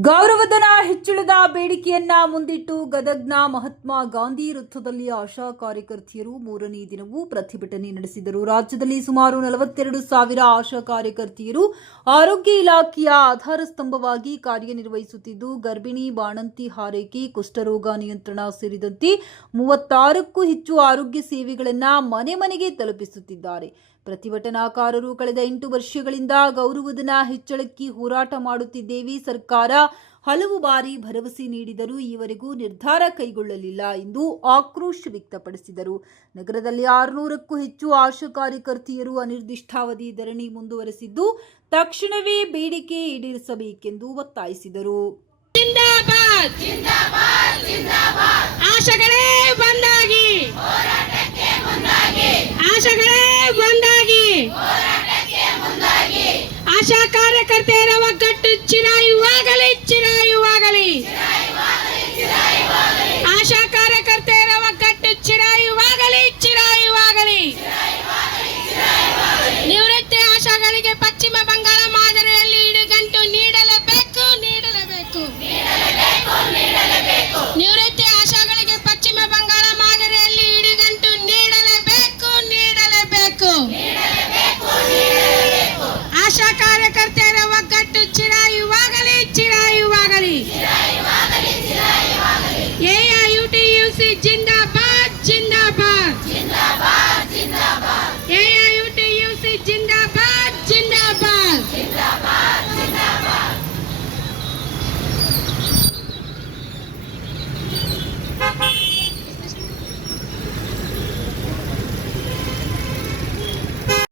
ಗೌರವಧನ ಹೆಚ್ಚಳದ ಬೇಡಿಕೆಯನ್ನ ಮುಂದಿಟ್ಟು ಗದಗ್ನ ಮಹಾತ್ಮ ಗಾಂಧಿ ವೃತ್ತದಲ್ಲಿ ಆಶಾ ಕಾರ್ಯಕರ್ತೆಯರು ಮೂರನೇ ದಿನವೂ ಪ್ರತಿಭಟನೆ ನಡೆಸಿದರು. ರಾಜ್ಯದಲ್ಲಿ ಸುಮಾರು ನಲವತ್ತೆರಡು ಸಾವಿರ ಆಶಾ ಕಾರ್ಯಕರ್ತೆಯರು ಆರೋಗ್ಯ ಇಲಾಖೆಯ ಆಧಾರ ಸ್ತಂಭವಾಗಿ ಕಾರ್ಯನಿರ್ವಹಿಸುತ್ತಿದ್ದು, ಗರ್ಭಿಣಿ, ಬಾಣಂತಿ ಹಾರೈಕೆ, ಕುಷ್ಠರೋಗ ನಿಯಂತ್ರಣ ಸೇರಿದಂತೆ ಮೂವತ್ತಾರಕ್ಕೂ ಹೆಚ್ಚು ಆರೋಗ್ಯ ಸೇವೆಗಳನ್ನು ಮನೆ ಮನೆಗೆ ತಲುಪಿಸುತ್ತಿದ್ದಾರೆ. ಪ್ರತಿಭಟನಾಕಾರರು ಕಳೆದ ಎಂಟು ವರ್ಷಗಳಿಂದ ಗೌರವಧನ ಹೆಚ್ಚಳಕ್ಕೆ ಹೋರಾಟ ಮಾಡುತ್ತಿದ್ದೇವೆ. ಸರ್ಕಾರ ಹಲವು ಬಾರಿ ಭರವಸೆ ನೀಡಿದರೂ ಈವರೆಗೂ ನಿರ್ಧಾರ ಕೈಗೊಳ್ಳಲಿಲ್ಲ ಎಂದು ಆಕ್ರೋಶ ವ್ಯಕ್ತಪಡಿಸಿದರು. ನಗರದಲ್ಲಿ ಆರುನೂರಕ್ಕೂ ಹೆಚ್ಚು ಆಶಾ ಕಾರ್ಯಕರ್ತೆಯರು ಅನಿರ್ದಿಷ್ಟಾವಧಿ ಧರಣಿ ಮುಂದುವರೆಸಿದ್ದು, ತಕ್ಷಣವೇ ಬೇಡಿಕೆ ಈಡೇರಿಸಬೇಕೆಂದು ಒತ್ತಾಯಿಸಿದರು. ಆಶಾ ಕಾರ್ಯಕರ್ತೆಯರ ಒಗ್ಗಟ್ಟು ಚಿನಾಯುವಾಗಲಿ